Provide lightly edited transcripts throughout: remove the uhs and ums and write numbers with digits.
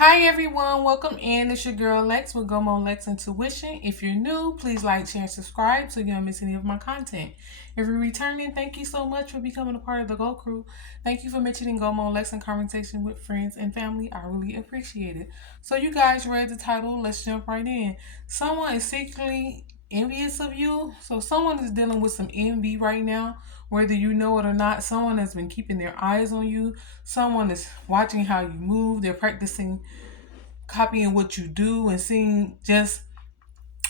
Hi everyone, welcome in. It's your girl Lex with Gomo Lex Intuition. If you're new, please like, share, and subscribe so you don't miss any of my content. If you're returning, thank you so much for becoming a part of the Go Crew. Thank you for mentioning Gomo Lex in conversation with friends and family. I really appreciate it. So you guys read the title, let's jump right in. Someone is secretly envious of you. So someone is dealing with some envy right now. Whether you know it or not, someone has been keeping their eyes on you. Someone is watching how you move. They're practicing copying what you do and seeing just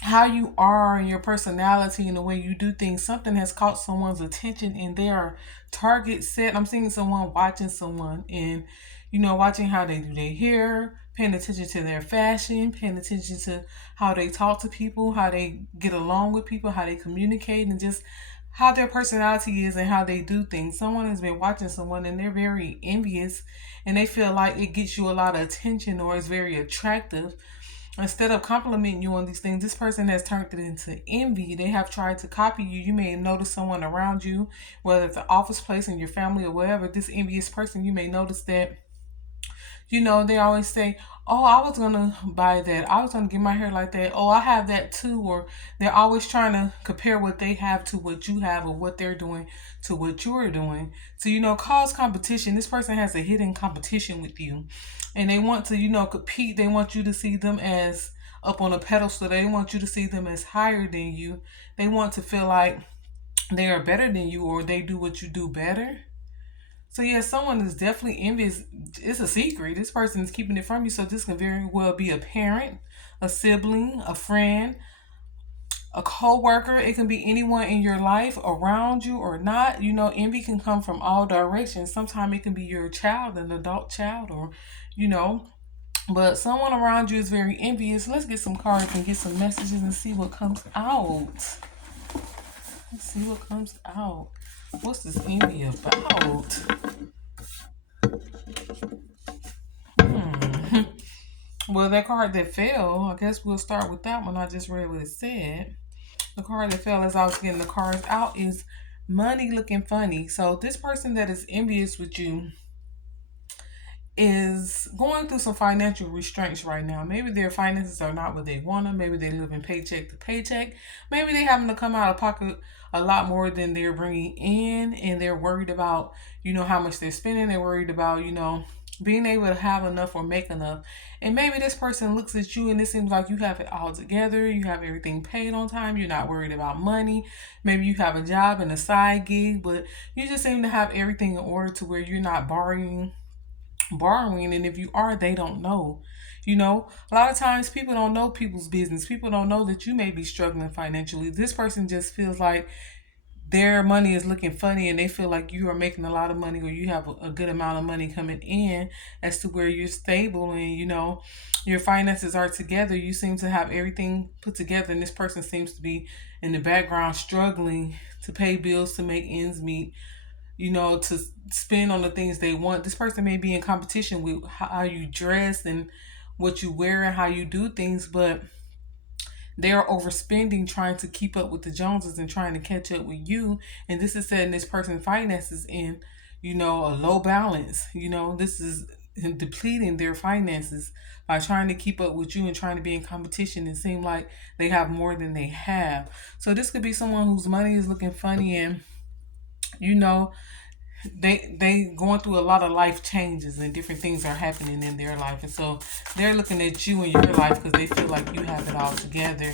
how you are and your personality and the way you do things. Something has caught someone's attention and they are target set. I'm seeing someone watching someone and watching how they do their hair, paying attention to their fashion, paying attention to how they talk to people, how they get along with people, how they communicate, and just how their personality is and how they do things. Someone has been watching someone and they're very envious and they feel like it gets you a lot of attention or is very attractive. Instead of complimenting you on these things, this person has turned it into envy. They have tried to copy you. You may notice someone around you, whether it's an office place in your family or whatever, this envious person, you may notice that they always say, "Oh, I was gonna buy that. I was gonna get my hair like that. Oh, I have that too." Or they're always trying to compare what they have to what you have, or what they're doing to what you're doing. So cause competition. This person has a hidden competition with you, and they want to compete. They want you to see them as up on a pedestal. They want you to see them as higher than you. They want to feel like they are better than you, or they do what you do better. So yeah, someone is definitely envious. It's a secret. This person is keeping it from you. So this can very well be a parent, a sibling, a friend, a co-worker. It can be anyone in your life around you or not. Envy can come from all directions. Sometimes it can be your child, an adult child, or you know, but someone around you is very envious. Let's get some cards and get some messages and see what comes out. Let's see what comes out. What's this envy about? Hmm. Well, that card that fell, I guess we'll start with that one. I just read what it said. The card that fell as I was getting the cards out is money looking funny. So this person that is envious with you is going through some financial restraints right now. Maybe their finances are not what they want them. Maybe they live in paycheck to paycheck. Maybe they having to come out of pocket a lot more than they're bringing in, and they're worried about how much they're spending. They're worried about being able to have enough or make enough. And maybe this person looks at you and it seems like you have it all together. You have everything paid on time. You're not worried about money. Maybe you have a job and a side gig, but you just seem to have everything in order to where you're not borrowing, and if you are, they don't know. A lot of times people don't know people's business. People don't know that you may be struggling financially. This person just feels like their money is looking funny and they feel like you are making a lot of money, or you have a good amount of money coming in, as to where you're stable and your finances are together. You seem to have everything put together, and this person seems to be in the background struggling to pay bills, to make ends meet, to spend on the things they want. This person may be in competition with how you dress and what you wear and how you do things, but they're overspending, trying to keep up with the Joneses and trying to catch up with you. And this is setting this person's finances in, a low balance. This is depleting their finances by trying to keep up with you and trying to be in competition and seem like they have more than they have. So this could be someone whose money is looking funny, and you know they going through a lot of life changes and different things are happening in their life, and so they're looking at you in your life because they feel like you have it all together,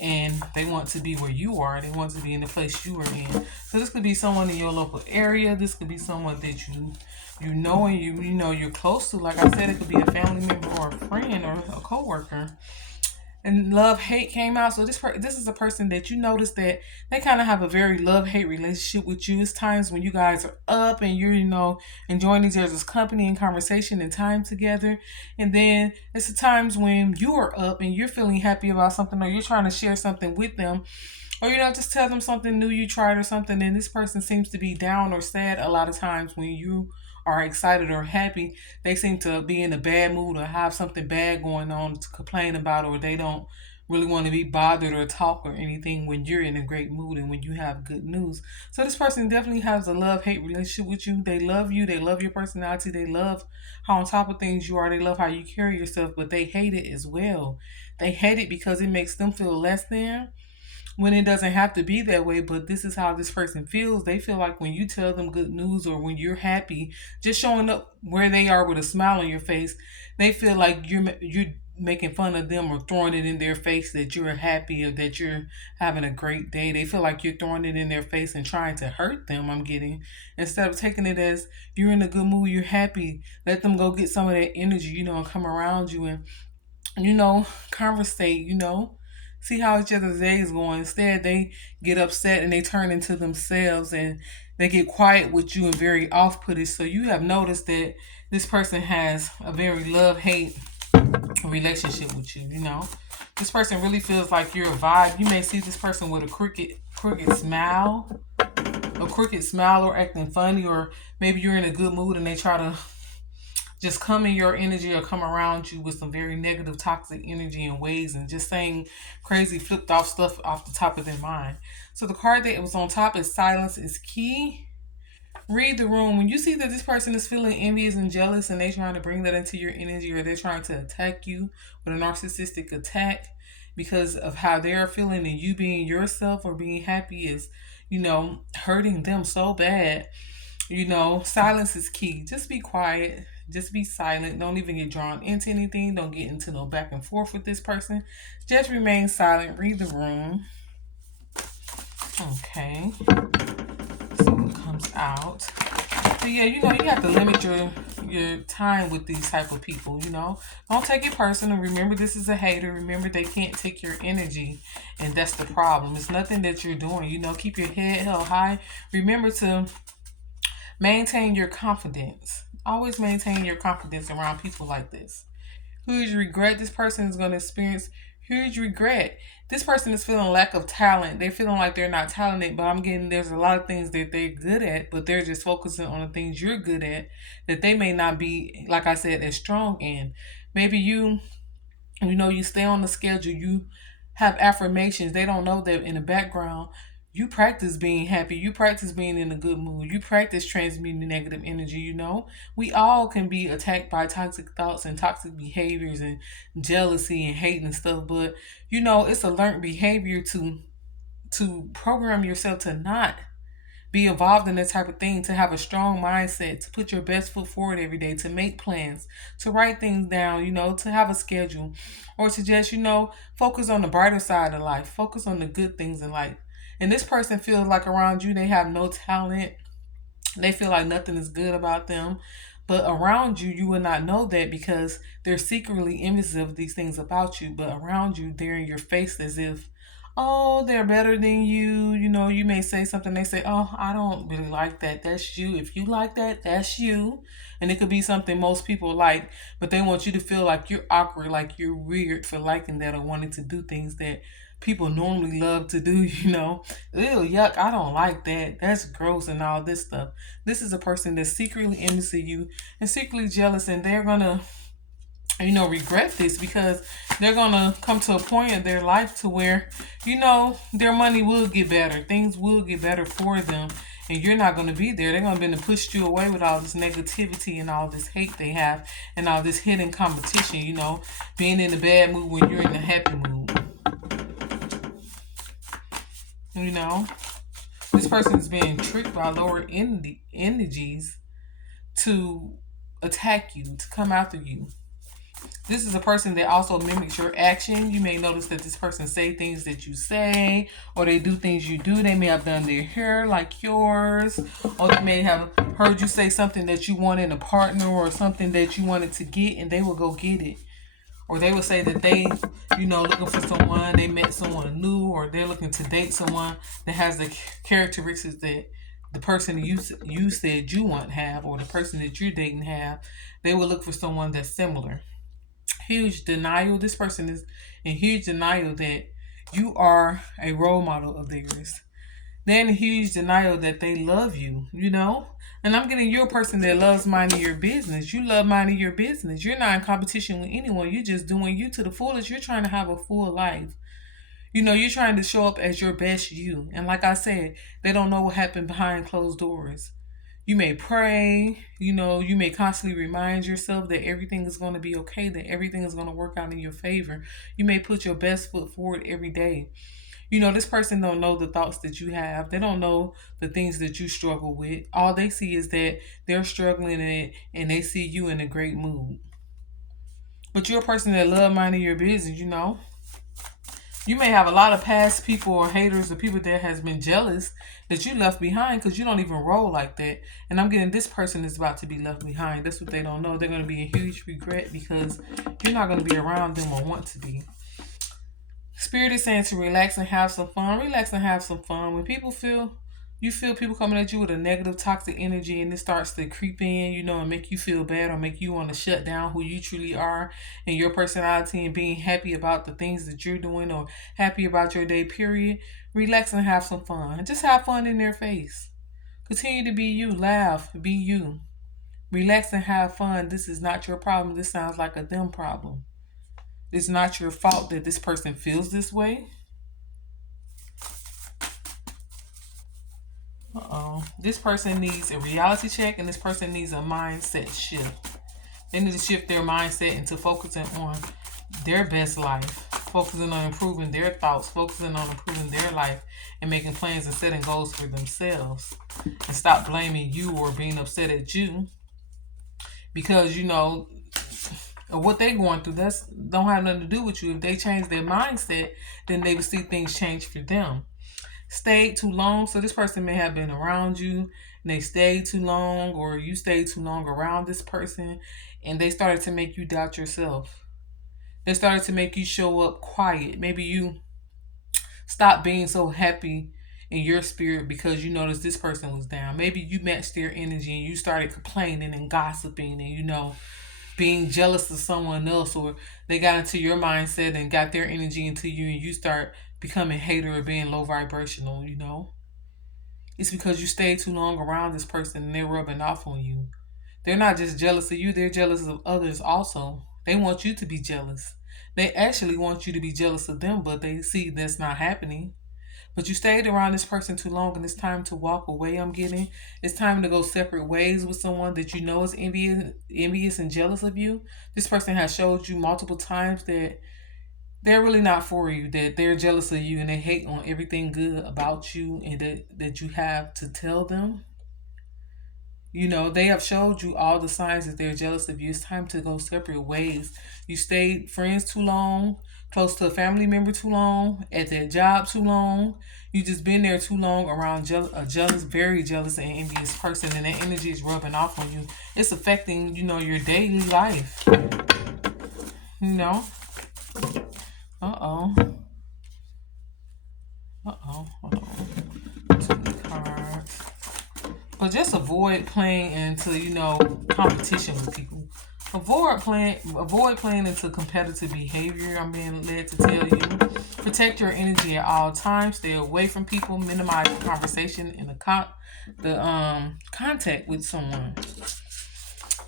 and they want to be where you are. They want to be in the place you are in. So this could be someone in your local area. This could be someone that and you're close to. Like I said, it could be a family member or a friend or a coworker. And love hate came out. So this is a person that you notice that they kind of have a very love hate relationship with you. It's times when you guys are up and you're enjoying each other's company and conversation and time together, and then it's the times when you are up and you're feeling happy about something, or you're trying to share something with them, or just tell them something new you tried or something, and this person seems to be down or sad a lot of times. When you are excited or happy, they seem to be in a bad mood or have something bad going on to complain about, or they don't really want to be bothered or talk or anything when you're in a great mood and when you have good news. So this person definitely has a love-hate relationship with you. They love you, they love your personality, they love how on top of things you are, they love how you carry yourself, but they hate it as well. They hate it because it makes them feel less than when it doesn't have to be that way. But this is how this person feels. They feel like when you tell them good news or when you're happy, just showing up where they are with a smile on your face, they feel like you're making fun of them or throwing it in their face that you're happy or that you're having a great day. They feel like you're throwing it in their face and trying to hurt them. I'm getting, instead of taking it as you're in a good mood, you're happy, let them go get some of that energy, and come around you and conversate, see how each other's day is going. Instead, they get upset and they turn into themselves and they get quiet with you and very off putting. So you have noticed that this person has a very love hate relationship with you. This person really feels like you're a vibe. You may see this person with a crooked smile, or acting funny, or maybe you're in a good mood and they try to just come in your energy or come around you with some very negative, toxic energy and ways and just saying crazy, flipped off stuff off the top of their mind. So the card that was on top is silence is key. Read the room. When you see that this person is feeling envious and jealous and they're trying to bring that into your energy or they're trying to attack you with a narcissistic attack because of how they're feeling and you being yourself or being happy is, hurting them so bad. Silence is key. Just be quiet. Just be silent. Don't even get drawn into anything. Don't get into no back and forth with this person. Just remain silent. Read the room. Okay. So it comes out. So yeah, you have to limit your time with these type of people. Don't take it personal. Remember, this is a hater. Remember, they can't take your energy, and that's the problem. It's nothing that you're doing. Keep your head held high. Remember to maintain your confidence. Always maintain your confidence around people like this. Huge regret. This person is going to experience huge regret. This person is feeling lack of talent. They're feeling like they're not talented, but I'm getting there's a lot of things that they're good at, but they're just focusing on the things you're good at that they may not be, like I said, as strong in. Maybe you stay on the schedule, you have affirmations. They don't know that in the background, you practice being happy, you practice being in a good mood, you practice transmuting negative energy. We all can be attacked by toxic thoughts and toxic behaviors and jealousy and hate and stuff, but it's a learned behavior to program yourself to not be involved in that type of thing, to have a strong mindset, to put your best foot forward every day, to make plans, to write things down, to have a schedule, or to just, focus on the brighter side of life, focus on the good things in life. And this person feels like around you, they have no talent. They feel like nothing is good about them. But around you, you will not know that because they're secretly envious of these things about you. But around you, they're in your face as if, oh, they're better than you. You may say something, they say, oh, I don't really like that. That's you. If you like that, that's you. And it could be something most people like, but they want you to feel like you're awkward, like you're weird for liking that or wanting to do things that people normally love to do. Ew, yuck, I don't like that. That's gross and all this stuff. This is a person that's secretly envious of you and secretly jealous, and they're gonna regret this because they're gonna come to a point in their life to where their money will get better, things will get better for them, and you're not gonna be there. They're gonna be to push you away with all this negativity and all this hate they have and all this hidden competition. Being in a bad mood when you're in a happy mood. This person is being tricked by lower energies to attack you, to come after you. This is a person that also mimics your action. You may notice that this person say things that you say, or they do things you do. They may have done their hair like yours, or they may have heard you say something that you want in a partner or something that you wanted to get, and they will go get it. Or they will say that they, looking for someone, they met someone new, or they're looking to date someone that has the characteristics that the person you said you want have, or the person that you're dating have. They will look for someone that's similar. Huge denial. This person is in huge denial that you are a role model of theirs. they're in a huge denial that they love you, you know? And I'm getting you're a person that loves minding your business. You love minding your business. You're not in competition with anyone. You're just doing you to the fullest. You're trying to have a full life. You know, you're trying to show up as your best you. And like I said, they don't know what happened behind closed doors. You may pray, you know, you may constantly remind yourself that everything is going to be okay, that everything is going to work out in your favor. You may put your best foot forward every day. You know, this person don't know the thoughts that you have. They don't know the things that you struggle with. All they see is that they're struggling and they see you in a great mood. But you're a person that love minding your business, you know. You may have a lot of past people or haters or people that has been jealous that you left behind because you don't even roll like that. And I'm getting this person is about to be left behind. That's what they don't know. They're going to be in huge regret because you're not going to be around them or want to be. Spirit is saying to relax and have some fun. Relax and have some fun. When people feel you feel people coming at you with a negative toxic energy and it starts to creep in, you know, and make you feel bad or make you want to shut down who you truly are and your personality and being happy about the things that you're doing or happy about your day, period. Relax and have some fun. Just have fun in their face. Continue to be you. Laugh. Be you. Relax and have fun. This is not your problem. This sounds like a them problem. It's not your fault that this person feels this way. Uh-oh. This person needs a reality check and this person needs a mindset shift. They need to shift their mindset into focusing on their best life, focusing on improving their thoughts, focusing on improving their life, and making plans and setting goals for themselves. And stop blaming you or being upset at you because, you know, of what they're going through. That's don't have nothing to do with you. If they change their mindset, then they will see things change for them. Stayed too long. So this person may have been around you and they stayed too long, or you stayed too long around this person and they started to make you doubt yourself. They started to make you show up quiet. Maybe you stopped being so happy in your spirit because you noticed this person was down. Maybe you matched their energy and you started complaining and gossiping and, you know, being jealous of someone else, or they got into your mindset and got their energy into you and you start becoming hater or being low vibrational, you know. It's because you stayed too long around this person and they're rubbing off on you. They're not just jealous of you, they're jealous of others also. They want you to be jealous. They actually want you to be jealous of them, but they see that's not happening. But you stayed around this person too long and it's time to walk away. I'm getting it's time to go separate ways with someone that you know is envious and jealous of you. This person has showed you multiple times that they're really not for you, that they're jealous of you and they hate on everything good about you and that you have to tell them. You know, they have showed you all the signs that they're jealous of you. It's time to go separate ways. You stayed friends too long, close to a family member too long, at their job too long. You just been there too long around a jealous, very jealous and envious person, and that energy is rubbing off on you. It's affecting, you know, your daily life. You know. Uh oh. Uh oh. Uh oh. Two cards. But just avoid playing into, you know, competition with people. Avoid playing into competitive behavior. I'm being led to tell you. Protect your energy at all times. Stay away from people. Minimize the conversation and the contact with someone.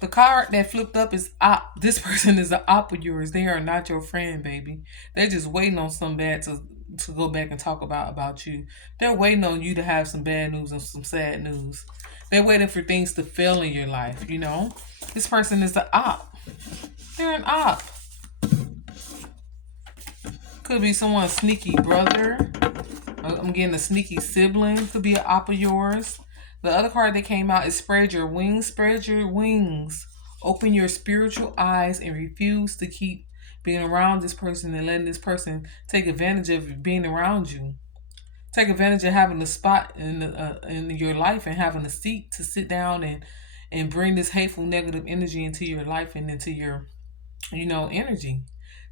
The card that flipped up is op. This person is an op of yours. They are not your friend, baby. They're just waiting on some bad to go back and talk about you. They're waiting on you to have some bad news and some sad news. They're waiting for things to fail in your life, you know? This person is an op. They're an op. Could be someone's sneaky brother. I'm getting a sneaky sibling. Could be an op of yours. The other card that came out is spread your wings. Spread your wings. Open your spiritual eyes and refuse to keep being around this person and letting this person take advantage of being around you. Take advantage of having a spot in your life and having a seat to sit down and bring this hateful negative energy into your life and into your, you know, energy.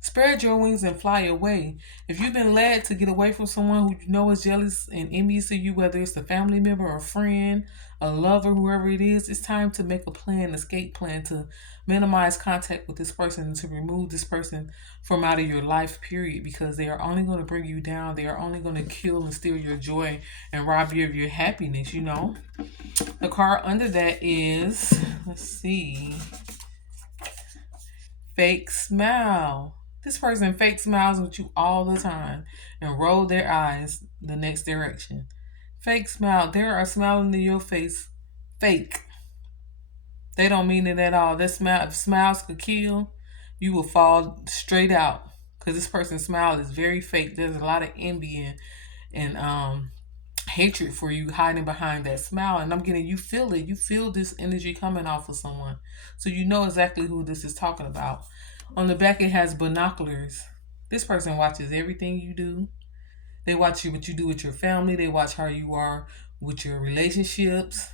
Spread your wings and fly away. If you've been led to get away from someone who you know is jealous and envious of you, whether it's a family member, a friend, a lover, whoever it is, it's time to make a plan, escape plan to minimize contact with this person and to remove this person from out of your life, period, because they are only going to bring you down. They are only going to kill and steal your joy and rob you of your happiness, you know? The card under that is, let's see, fake smile. This person fake smiles with you all the time and roll their eyes the next direction. Fake smile. They are smiling in your face. Fake. They don't mean it at all. That smile, if smiles could kill, you will fall straight out. Because this person's smile is very fake. There's a lot of envy and hatred for you hiding behind that smile. And I'm getting, you feel it. You feel this energy coming off of someone. So you know exactly who this is talking about. On the back, it has binoculars. This person watches everything you do. They watch you, what you do with your family. They watch how you are with your relationships.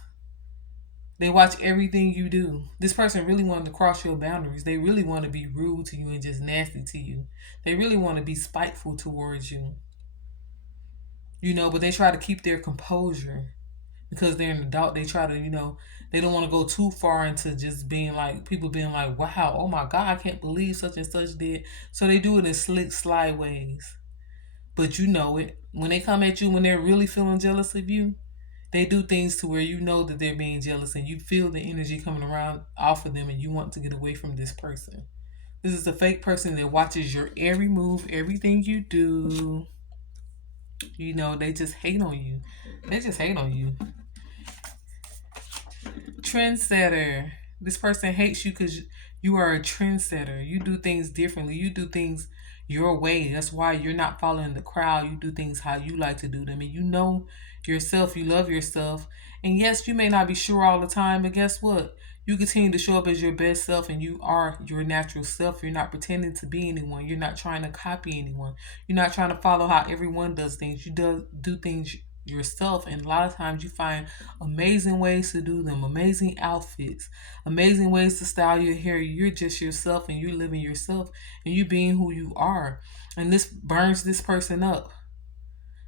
They watch everything you do. This person really wanted to cross your boundaries. They really want to be rude to you and just nasty to you. They really want to be spiteful towards you. You know, but they try to keep their composure because they're an adult. They try to, you know, they don't want to go too far into just being like, people being like, wow, oh my God, I can't believe such and such did. So they do it in slick, sly ways. But you know it. When they come at you, when they're really feeling jealous of you, they do things to where you know that they're being jealous and you feel the energy coming around off of them and you want to get away from this person. This is a fake person that watches your every move, everything you do. You know, they just hate on you. They just hate on you. Trendsetter. This person hates you because you are a trendsetter. You do things differently. You do things your way. That's why you're not following the crowd. You do things how you like to do them. And you know yourself. You love yourself. And yes, you may not be sure all the time, but guess what? You continue to show up as your best self and you are your natural self. You're not pretending to be anyone. You're not trying to copy anyone. You're not trying to follow how everyone does things. You do things yourself, and a lot of times you find amazing ways to do them, amazing outfits, amazing ways to style your hair. You're just yourself and you're living yourself and you being who you are. And this burns this person up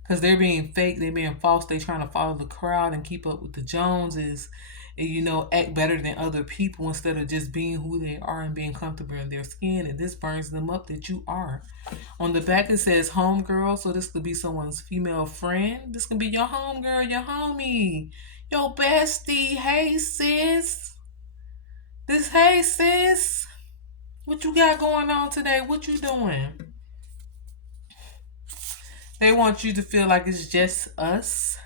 because they're being fake, they're being false, they're trying to follow the crowd and keep up with the Joneses and, you know, act better than other people instead of just being who they are and being comfortable in their skin. And this burns them up that you are. On the back it says homegirl, so this could be someone's female friend. This could be your homegirl, your homie, your bestie. Hey sis. Hey sis. What you got going on today? What you doing? They want you to feel like it's just us.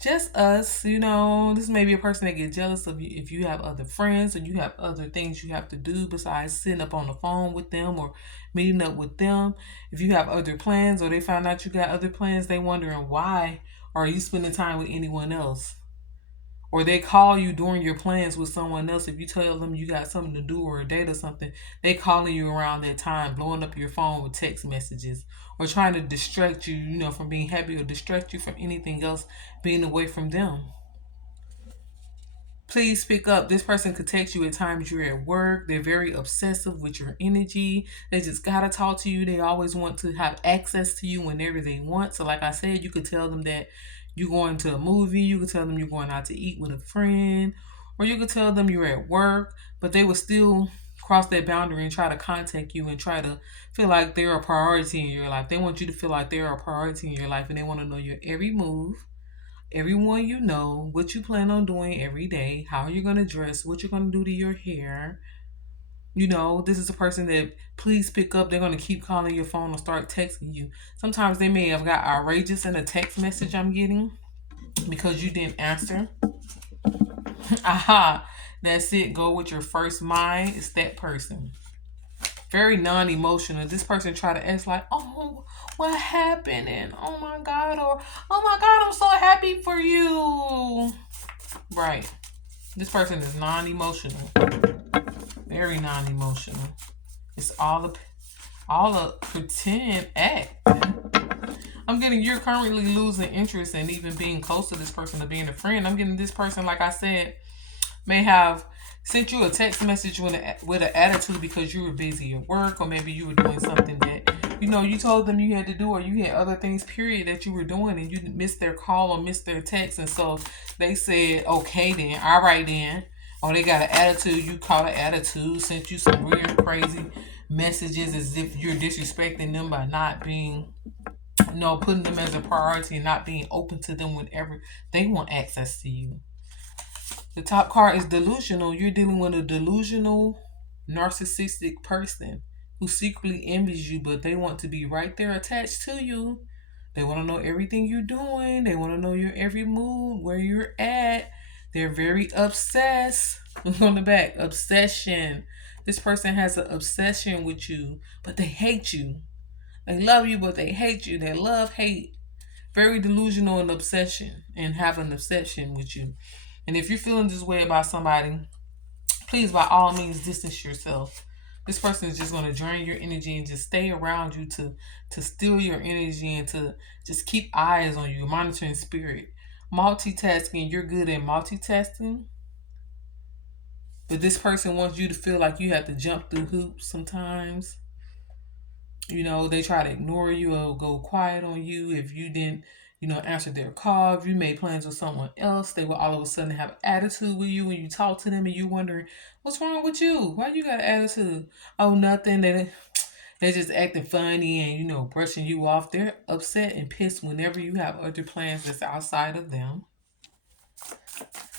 Just us, you know. This may be a person that gets jealous of you if you have other friends or you have other things you have to do besides sitting up on the phone with them or meeting up with them. If you have other plans or they find out you got other plans, they wondering why are you spending time with anyone else? Or they call you during your plans with someone else. If you tell them you got something to do or a date or something, they calling you around that time, blowing up your phone with text messages or trying to distract you, you know, from being happy or distract you from anything else, being away from them. Please pick up. This person could text you at times you're at work. They're very obsessive with your energy. They just gotta talk to you. They always want to have access to you whenever they want. So like I said, you could tell them that you're going to a movie. You could tell them you're going out to eat with a friend. Or you could tell them you're at work. But they will still cross that boundary and try to contact you and try to feel like they're a priority in your life. They want you to feel like they're a priority in your life. And they want to know your every move, everyone you know, what you plan on doing every day, how you're going to dress, what you're going to do to your hair. You know, this is a person that please pick up. They're going to keep calling your phone or start texting you. Sometimes they may have got outrageous in a text message I'm getting because you didn't answer. Aha, that's it. Go with your first mind. It's that person. Very non-emotional. This person try to ask like, oh, what happened? And oh my God, or oh my God, I'm so happy for you. Right. This person is non-emotional. Very non-emotional. It's all a pretend act. I'm getting you're currently losing interest in even being close to this person or being a friend. I'm getting this person, like I said, may have sent you a text message with an attitude because you were busy at work, or maybe you were doing something that you told them you had to do, or you had other things period that you were doing, and you missed their call or missed their text, and so they said, okay then, all right then, or they got an attitude. You caught an attitude, sent you some weird crazy messages as if you're disrespecting them by not being, putting them as a priority and not being open to them whenever they want access to you. The top card is delusional. You're dealing with a delusional, narcissistic person who secretly envies you, but they want to be right there attached to you. They want to know everything you're doing. They want to know your every move, where you're at. They're very obsessed. On the back, obsession. This person has an obsession with you, but they hate you. They love you, but they hate you. They love hate. Very delusional and obsession, and have an obsession with you. And if you're feeling this way about somebody, please, by all means, distance yourself. This person is just going to drain your energy and just stay around you to steal your energy and to just keep eyes on you, monitoring spirit. Multitasking, you're good at multitasking, but this person wants you to feel like you have to jump through hoops sometimes. They try to ignore you or go quiet on you if you didn't, answer their call. If you made plans with someone else, they will all of a sudden have attitude with you when you talk to them, and you wondering, what's wrong with you? Why you got an attitude? Oh, nothing. They're just acting funny and, brushing you off. They're upset and pissed whenever you have other plans that's outside of them.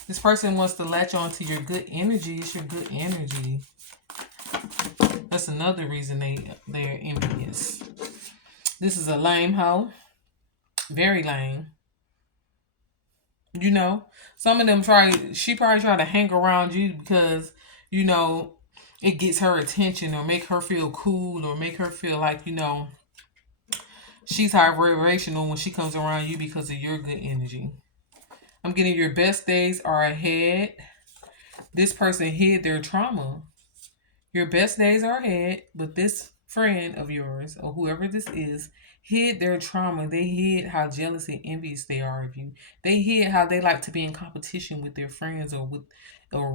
This person wants to latch on to your good energy. It's your good energy. That's another reason they're envious. This is a lame hoe. Very lame. Some of them she probably try to hang around you because, it gets her attention or make her feel cool or make her feel like, she's high vibrational when she comes around you because of your good energy. I'm getting your best days are ahead. This person hid their trauma. Your best days are ahead, but this friend of yours or whoever this is hid their trauma. They hid how jealous and envious they are of you. They hid how they like to be in competition with their friends or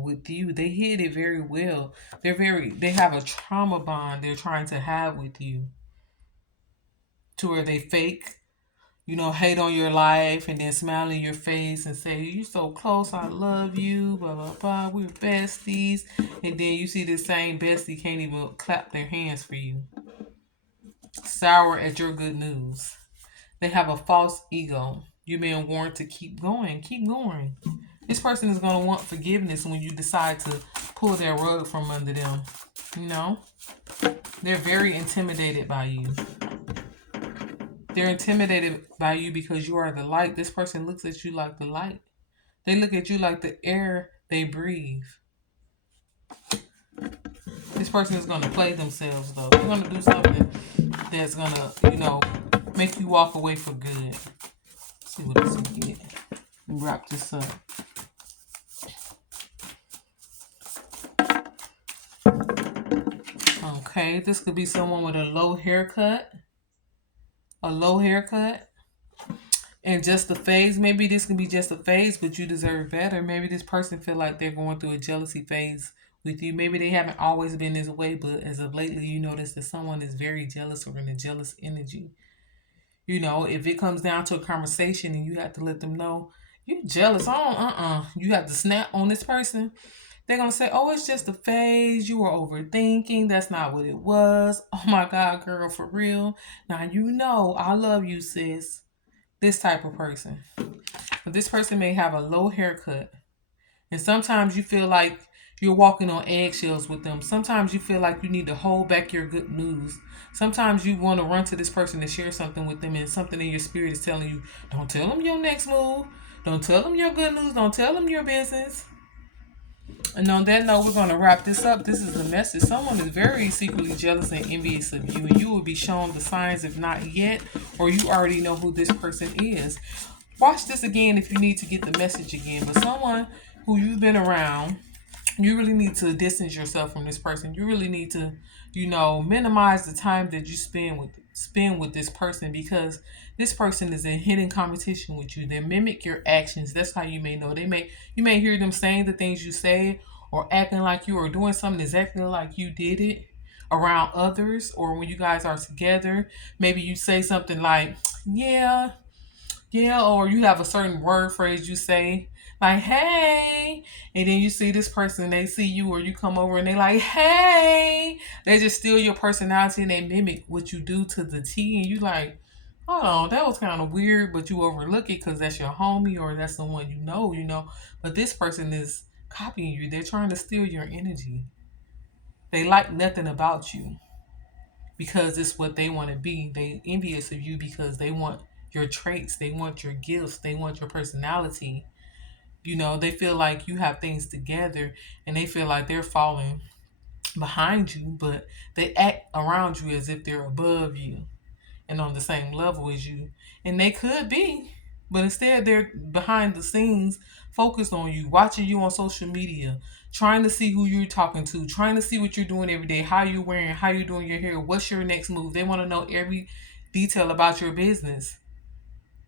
with you. They hid it very well. They have a trauma bond they're trying to have with you, to where they fake, hate on your life and then smile in your face and say, you so close, I love you, blah, blah, blah, we're besties. And then you see this same bestie can't even clap their hands for you. Sour at your good news. They have a false ego. You're being warned to keep going, keep going. This person is going to want forgiveness when you decide to pull their rug from under them. They're very intimidated by you. They're intimidated by you because you are the light. This person looks at you like the light. They look at you like the air they breathe. This person is going to play themselves, though. They're going to do something that's going to, make you walk away for good. Let's see what this will get. Wrap this up. Okay, this could be someone with a low haircut. And just a phase. Maybe this can be just a phase, but you deserve better. Maybe this person feel like they're going through a jealousy phase with you. Maybe they haven't always been this way, but as of lately, you notice that someone is very jealous or in a jealous energy. If it comes down to a conversation and you have to let them know you're jealous, you have to snap on this person. They're going to say, oh, it's just a phase. You were overthinking. That's not what it was. Oh my God, girl, for real. Now, I love you, sis. This type of person. But this person may have a low haircut. And sometimes you feel like you're walking on eggshells with them. Sometimes you feel like you need to hold back your good news. Sometimes you want to run to this person to share something with them, and something in your spirit is telling you, don't tell them your next move. Don't tell them your good news. Don't tell them your business. And on that note, we're going to wrap this up. This is the message. Someone is very secretly jealous and envious of you, and you will be shown the signs, if not yet, or you already know who this person is. Watch this again if you need to get the message again. But someone who you've been around, you really need to distance yourself from this person. You really need to, minimize the time that you spend with this person, because this person is in hidden competition with you. They mimic your actions. That's how you may know. You may hear them saying the things you say, or acting like you, or doing something exactly like you did it around others, or when you guys are together, maybe you say something like, yeah, yeah, or you have a certain word phrase you say, like, hey, and then you see this person, they see you, or you come over and they like, hey, they just steal your personality and they mimic what you do to the T, and you like, hold on, that was kind of weird, but you overlook it because that's your homie or that's someone you know, but this person is copying you. They're trying to steal your energy. They like nothing about you because it's what they want to be. They envious of you because they want your traits, they want your gifts, they want your personality. They feel like you have things together and they feel like they're falling behind you, but they act around you as if they're above you and on the same level as you. And they could be, but instead they're behind the scenes, focused on you, watching you on social media, trying to see who you're talking to, trying to see what you're doing every day, how you're wearing, how you're doing your hair, what's your next move. They want to know every detail about your business.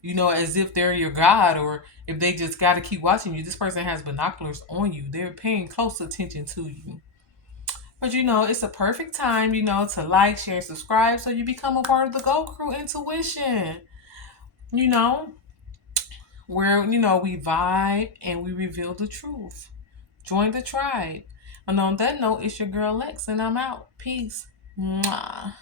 As if they're your God, or if they just got to keep watching you. This person has binoculars on you. They're paying close attention to you. But it's a perfect time, to like, share, and subscribe so you become a part of the Go Crew Intuition. You know, where, we vibe and we reveal the truth. Join the tribe. And on that note, it's your girl Lex, and I'm out. Peace. Mwah.